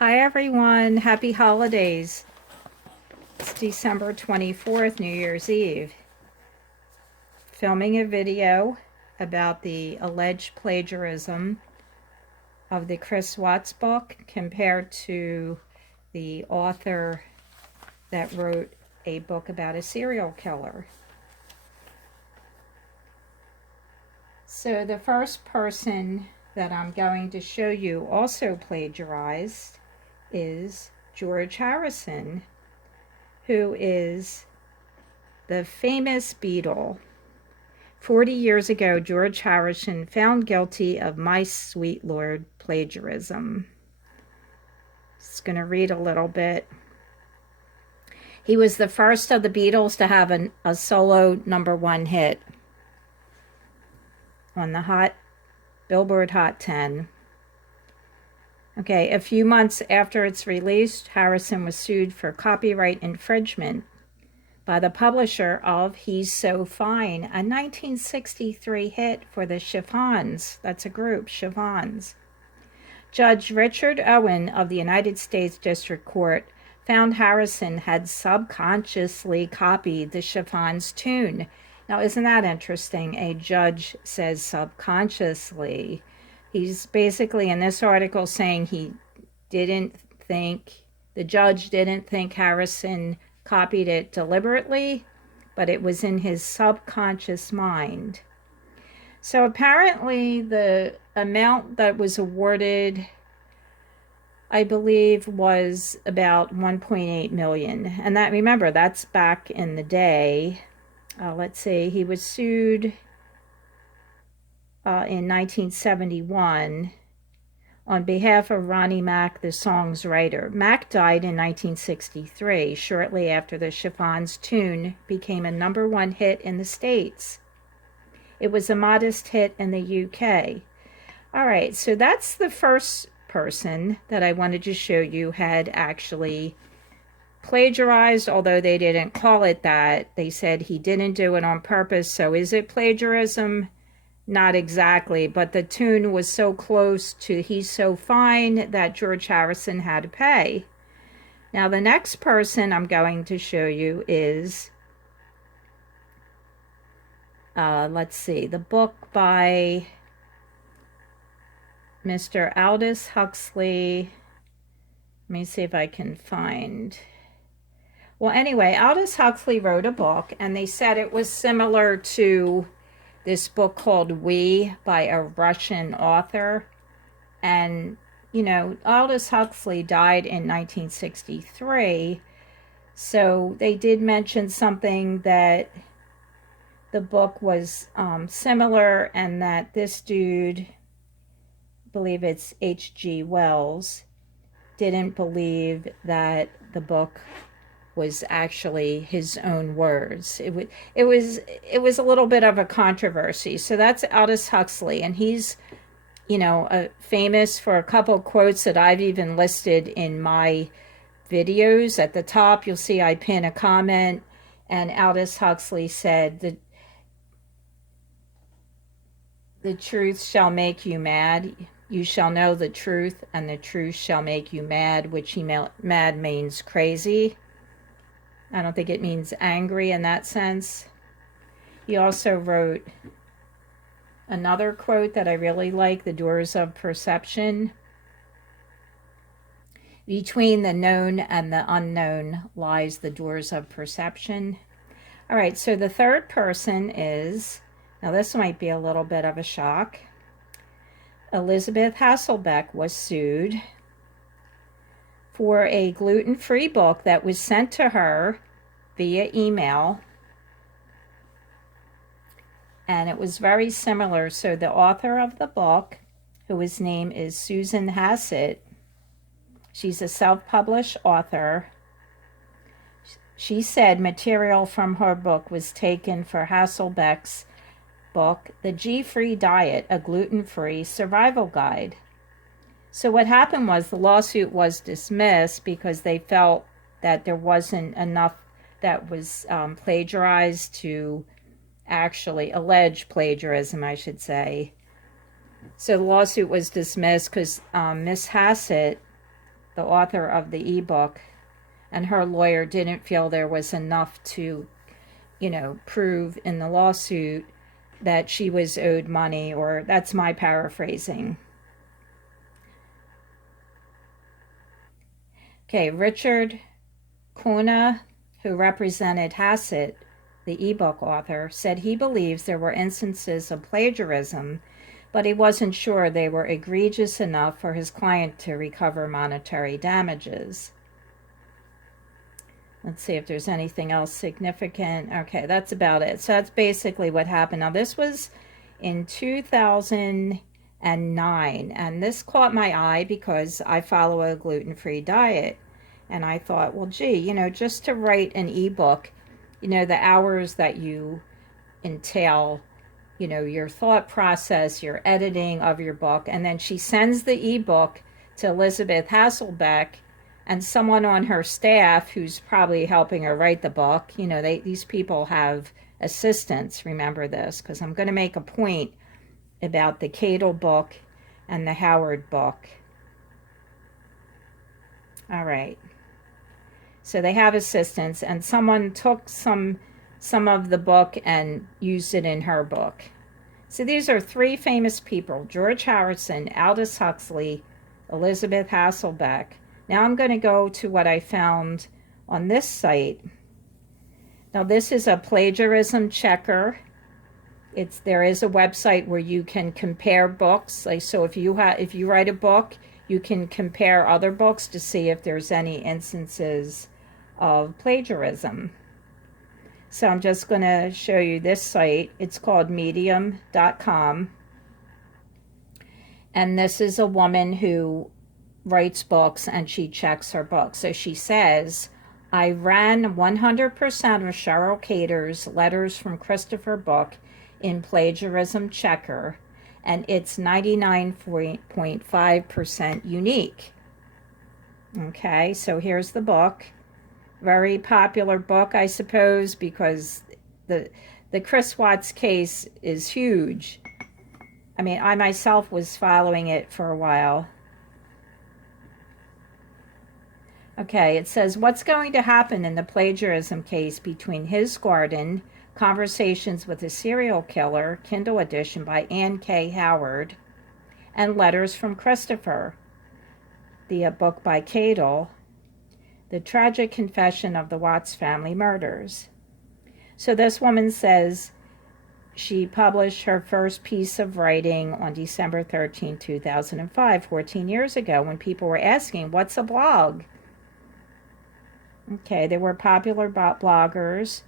Hi everyone, happy holidays. It's December 24th, New Year's Eve. Filming a video about the alleged plagiarism of the Chris Watts book compared to the author that wrote a book about a serial killer. So the first person that I'm going to show you also plagiarized is George Harrison, who is the famous Beatle. 40 years ago, George Harrison found guilty of My Sweet Lord plagiarism. Just going to read a little bit. He was the first of the Beatles to have a solo #1 hit on the Billboard Hot 10. Okay, a few months after its release, Harrison was sued for copyright infringement by the publisher of He's So Fine, a 1963 hit for the Chiffons. That's a group, Chiffons. Judge Richard Owen of the United States District Court found Harrison had subconsciously copied the Chiffons tune. Now, isn't that interesting? A judge says subconsciously. He's basically in this article saying the judge didn't think Harrison copied it deliberately, but it was in his subconscious mind. So apparently the amount that was awarded, I believe, was about 1.8 million. And that, remember, that's back in the day. Let's see, he was sued in 1971 on behalf of Ronnie Mack, the song's writer. Mack died in 1963, shortly after the Chiffons tune became a #1 hit in the States. It was a modest hit in the UK. All right, so that's the first person that I wanted to show you had actually plagiarized, although they didn't call it that. They said he didn't do it on purpose. So is it plagiarism? Not exactly, but the tune was so close to He's So Fine that George Harrison had to pay. Now the next person I'm going to show you is, let's see, the book by Mr. Aldous Huxley. Let me see if I can find. Well, anyway, Aldous Huxley wrote a book, and they said it was similar to this book called We by a Russian author. And, you know, Aldous Huxley died in 1963. So they did mention something that the book was similar, and that this dude, I believe it's H.G. Wells, didn't believe that the book was actually his own words. It was a little bit of a controversy. So that's Aldous Huxley, and he's, you know, famous for a couple of quotes that I've even listed in my videos. At the top, you'll see I pin a comment, and Aldous Huxley said that the truth shall make you mad. You shall know the truth, and the truth shall make you mad, which mad means crazy. I don't think it means angry in that sense. He also wrote another quote that I really like, the doors of perception. Between the known and the unknown lies the doors of perception. All right, so the third person is, now this might be a little bit of a shock. Elizabeth Hasselbeck was sued for a gluten-free book that was sent to her via email, and it was very similar. So the author of the book, whose name is Susan Hassett, she's a self-published author. She said material from her book was taken for Hasselbeck's book, The G-Free Diet, a Gluten-Free Survival Guide. So what happened was the lawsuit was dismissed because they felt that there wasn't enough that was plagiarized to actually allege plagiarism, I should say. So the lawsuit was dismissed because Miss Hassett the author of the ebook, and her lawyer didn't feel there was enough to, prove in the lawsuit that she was owed money, or that's my paraphrasing. Okay, Richard Kuna, who represented Hassett, the ebook author, said he believes there were instances of plagiarism, but he wasn't sure they were egregious enough for his client to recover monetary damages. Let's see if there's anything else significant. Okay, that's about it. So that's basically what happened. Now, this was in 2009, and this caught my eye because I follow a gluten-free diet. And I thought, well, gee, just to write an ebook, the hours that you entail, your thought process, your editing of your book. And then she sends the ebook to Elizabeth Hasselbeck and someone on her staff who's probably helping her write the book. These people have assistants, remember this, because I'm going to make a point about the Cadle book and the Howard book. All right. So they have assistants, and someone took some of the book and used it in her book. So these are three famous people: George Harrison, Aldous Huxley, Elizabeth Hasselbeck. Now I'm going to go to what I found on this site. Now this is a plagiarism checker. There is a website where you can compare books. So if you write a book, you can compare other books to see if there's any instances of plagiarism. So I'm just going to show you this site. It's called medium.com. And this is a woman who writes books and she checks her books. So she says, I ran 100% of Cheryln Cadle's Letters from Christopher book in plagiarism checker, and it's 99.5% unique. Okay, so here's the book. Very popular book, I suppose, because the Chris Watts case is huge. I mean, I myself was following it for a while. Okay, it says, what's going to happen in the plagiarism case between His Garden, Conversations with a Serial Killer, Kindle edition by Anne K. Howard, and Letters from Christopher, the book by Cadle, The Tragic Confession of the Watts Family Murders. So this woman says she published her first piece of writing on December 13, 2005, 14 years ago, when people were asking, what's a blog? Okay, there were popular bloggers.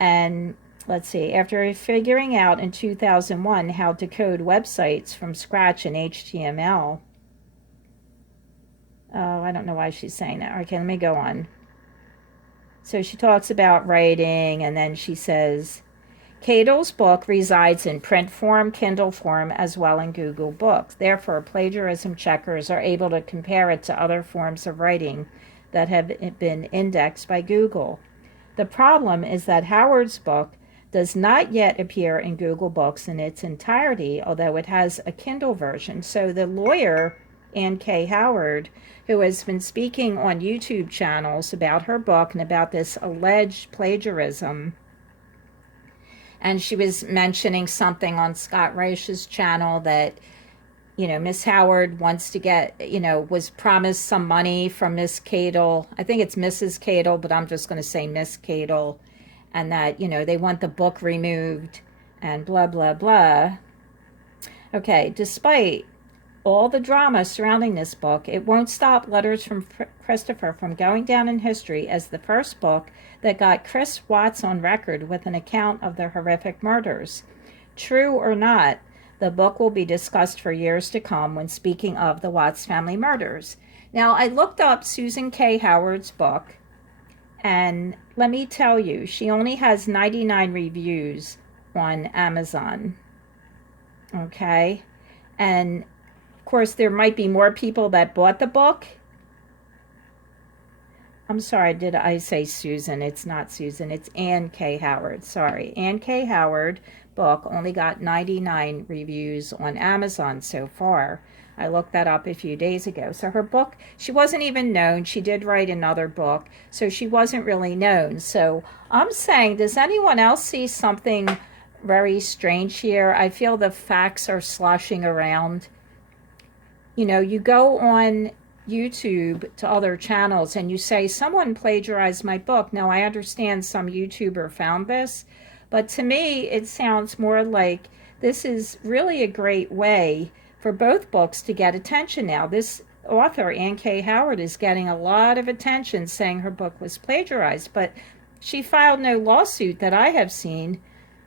And let's see, after figuring out in 2001 how to code websites from scratch in HTML. Oh, I don't know why she's saying that. Okay, let me go on. So she talks about writing, and then she says, Cadle's book resides in print form, Kindle form, as well in Google Books. Therefore, plagiarism checkers are able to compare it to other forms of writing that have been indexed by Google. The problem is that Howard's book does not yet appear in Google Books in its entirety, although it has a Kindle version. So the lawyer, Anne K. Howard, who has been speaking on YouTube channels about her book and about this alleged plagiarism, and she was mentioning something on Scott Reich's channel that, Miss Howard wants to get, was promised some money from Miss Cadle. I think it's Mrs. Cadle, but I'm just going to say Miss Cadle. And that, they want the book removed and blah, blah, blah. Okay, despite all the drama surrounding this book, it won't stop Letters from Christopher from going down in history as the first book that got Chris Watts on record with an account of the horrific murders. True or not, the book will be discussed for years to come when speaking of the Watts family murders. Now, I looked up Susan K. Howard's book, and let me tell you, she only has 99 reviews on Amazon. Okay? And, of course, there might be more people that bought the book. I'm sorry, did I say Susan? It's not Susan. It's Anne K. Howard. Sorry. Anne K. Howard book only got 99 reviews on Amazon so far. I looked that up a few days ago. So her book, she wasn't even known. She did write another book, so she wasn't really known. So I'm saying, does anyone else see something very strange here? I feel the facts are sloshing around. You know, you go on YouTube to other channels and you say, someone plagiarized my book. Now, I understand some YouTuber found this, but to me, it sounds more like this is really a great way for both books to get attention now. This author, Anne K. Howard, is getting a lot of attention saying her book was plagiarized, but she filed no lawsuit that I have seen.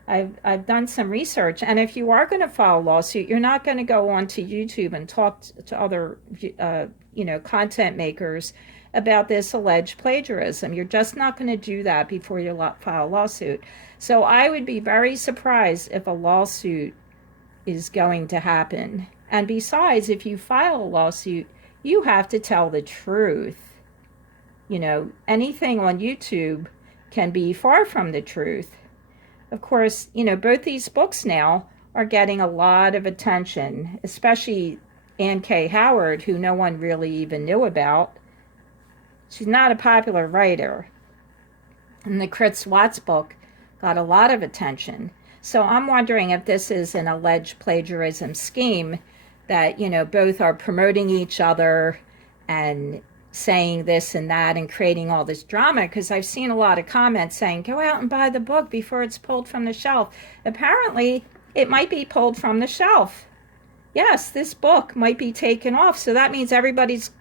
I've done some research, and if you are going to file a lawsuit, you're not going to go onto YouTube and talk to other content makers about this alleged plagiarism. You're just not going to do that before you file a lawsuit. So I would be very surprised if a lawsuit is going to happen. And besides, if you file a lawsuit, you have to tell the truth. You know, anything on YouTube can be far from the truth. Of course, you know, both these books now are getting a lot of attention, especially Anne K. Howard, who no one really even knew about. She's not a popular writer. And the Chris Watts book got a lot of attention. So I'm wondering if this is an alleged plagiarism scheme that, you know, both are promoting each other and saying this and that and creating all this drama, because I've seen a lot of comments saying, go out and buy the book before it's pulled from the shelf. Apparently, it might be pulled from the shelf. Yes, this book might be taken off, so that means everybody's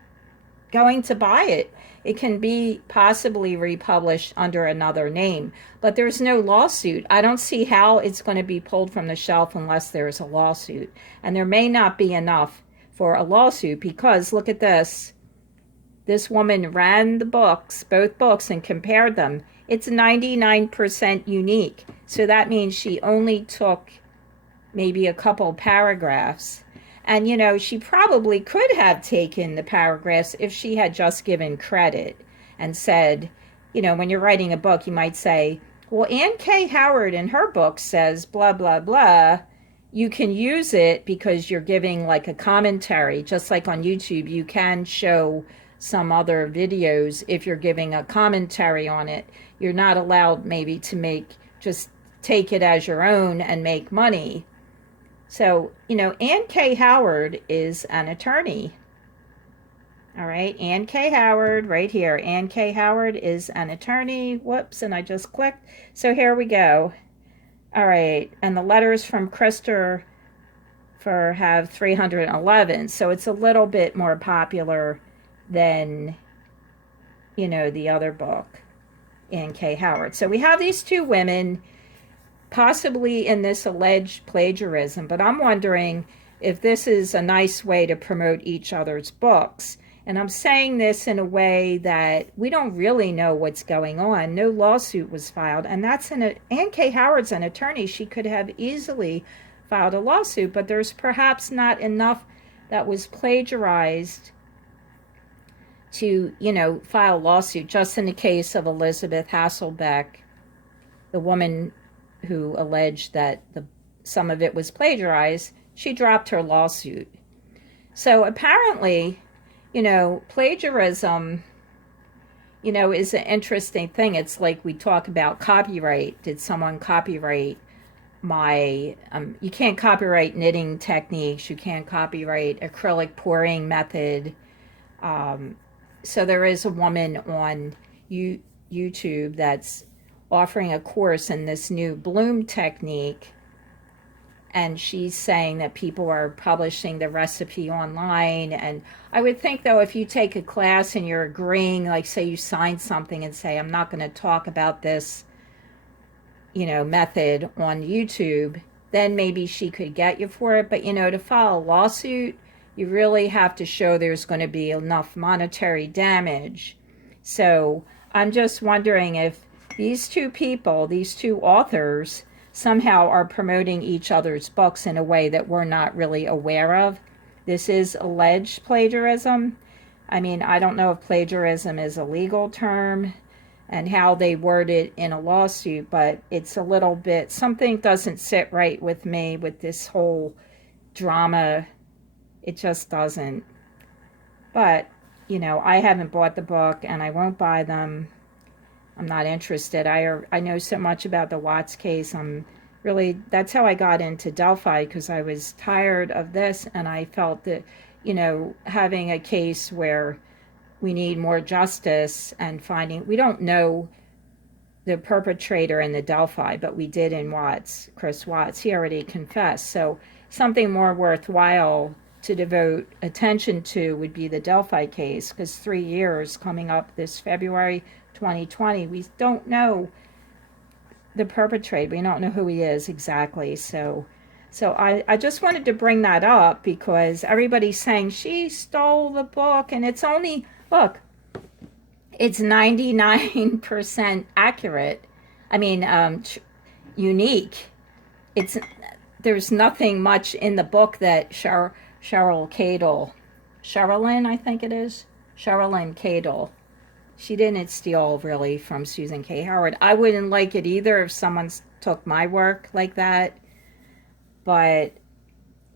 going to buy it. It can be possibly republished under another name, but there's no lawsuit. I don't see how it's going to be pulled from the shelf unless there's a lawsuit. And there may not be enough for a lawsuit, because look at this. This woman ran the books, both books, and compared them. It's 99% unique. So that means she only took maybe a couple paragraphs. And, you know, she probably could have taken the paragraphs if she had just given credit and said, you know, when you're writing a book, you might say, well, Anne K. Howard in her book says blah, blah, blah. You can use it because you're giving like a commentary. Just like on YouTube, you can show some other videos if you're giving a commentary on it. You're not allowed maybe to just take it as your own and make money. So, you know, Anne K. Howard is an attorney. All right, Anne K. Howard right here. Anne K. Howard is an attorney. Whoops, and I just clicked. So here we go. All right, and the letters from Christopher have 311. So it's a little bit more popular than, you know, the other book, Anne K. Howard. So we have these two women possibly in this alleged plagiarism, but I'm wondering if this is a nice way to promote each other's books. And I'm saying this in a way that we don't really know what's going on. No lawsuit was filed, and Anne K. Howard's an attorney. She could have easily filed a lawsuit, but there's perhaps not enough that was plagiarized to, you know, file a lawsuit. Just in the case of Elizabeth Hasselbeck, the woman who alleged that some of it was plagiarized, she dropped her lawsuit. So apparently, you know, plagiarism, you know, is an interesting thing. It's like we talk about copyright. Did someone copyright my, you can't copyright knitting techniques. You can't copyright acrylic pouring method. So there is a woman on YouTube that's offering a course in this new bloom technique, and she's saying that people are publishing the recipe online. And I would think, though, if you take a class and you're agreeing, like say you sign something and say, I'm not going to talk about this, you know, method on YouTube, then maybe she could get you for it. But, you know, to file a lawsuit, you really have to show there's going to be enough monetary damage. So I'm just wondering if these two people, these two authors, somehow are promoting each other's books in a way that we're not really aware of. This is alleged plagiarism. I mean, I don't know if plagiarism is a legal term. and how they word it in a lawsuit, but it's a little bit, something doesn't sit right with me with this whole drama. It just doesn't. But, you know, I haven't bought the book and I won't buy them. I'm not interested. I know so much about the Watts case. That's how I got into Delphi, because I was tired of this, and I felt that, you know, having a case where we need more justice and finding, we don't know the perpetrator in the Delphi, but we did in Watts, Chris Watts. He already confessed. So something more worthwhile to devote attention to would be the Delphi case, because 3 years coming up this February 2020, we don't know the perpetrator. We don't know who he is exactly. So I just wanted to bring that up, because everybody's saying she stole the book, and it's only, look, it's 99% accurate. I mean, unique. There's nothing much in the book that Cheryln Cadle, Cheryln, I think it is, Cheryln Cadle, she didn't steal really from Susan K. Howard. I wouldn't like it either if someone took my work like that. But,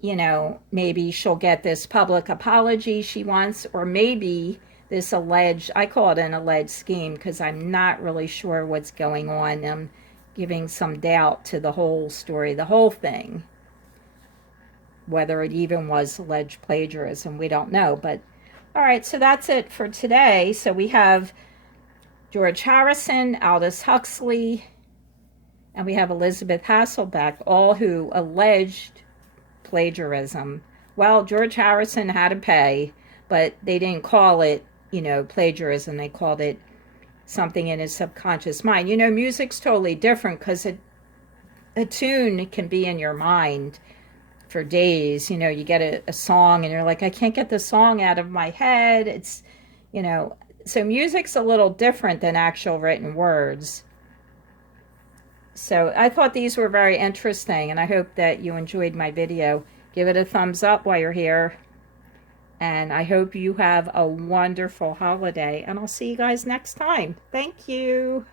you know, maybe she'll get this public apology she wants, or maybe this alleged, I call it an alleged scheme, because I'm not really sure what's going on. I'm giving some doubt to the whole story, the whole thing. Whether it even was alleged plagiarism, we don't know. But all right, so that's it for today. So we have George Harrison, Aldous Huxley, and we have Elizabeth Hasselbeck, all who alleged plagiarism. Well, George Harrison had to pay, but they didn't call it, you know, plagiarism. They called it something in his subconscious mind. You know, music's totally different, because a tune can be in your mind for days. You know, you get a song and you're like, I can't get the song out of my head. It's, you know, so music's a little different than actual written words. So I thought these were very interesting, and I hope that you enjoyed my video. Give it a thumbs up while you're here, and I hope you have a wonderful holiday, and I'll see you guys next time. Thank you.